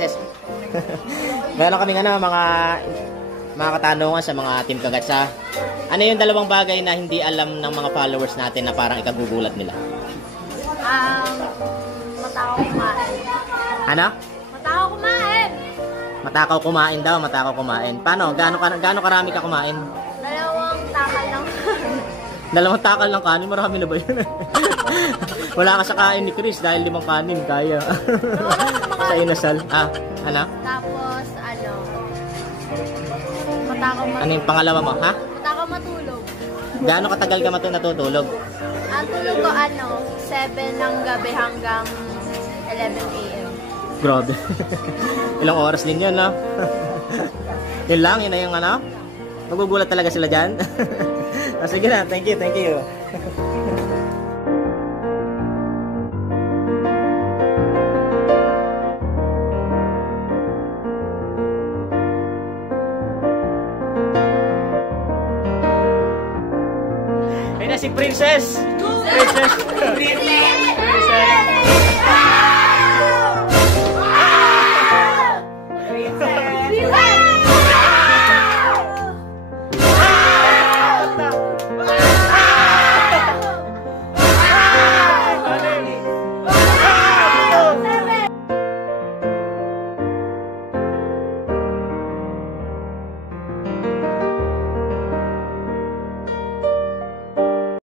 Princess. Meron kaming mga katanungan sa mga Team Kagatsa. Ano yung dalawang bagay na hindi alam ng mga followers natin na parang ikagugulat nila? Matakaw kumain. Ano? Matakaw kumain! Matakaw kumain daw, matakaw kumain. Paano? Gaano karami ka kumain? 2 takal lang. 2 takal ng kanin, marami na ba yun? Wala ka sa kain ni Chris dahil 5 kanin, kaya. Sa inasal. Ano? Tapos, matakaw matulog. Ano yung pangalawa mo, ha? Matakaw matulog. Gaano katagal ka natutulog? Ang tulog ko, 7 ng gabi hanggang 11 a.m. Grabe. Ilang oras din yun, no? Yun lang, yun na yung magugulat talaga sila dyan. Sige na, thank you. Ayun na si Princess! Princess!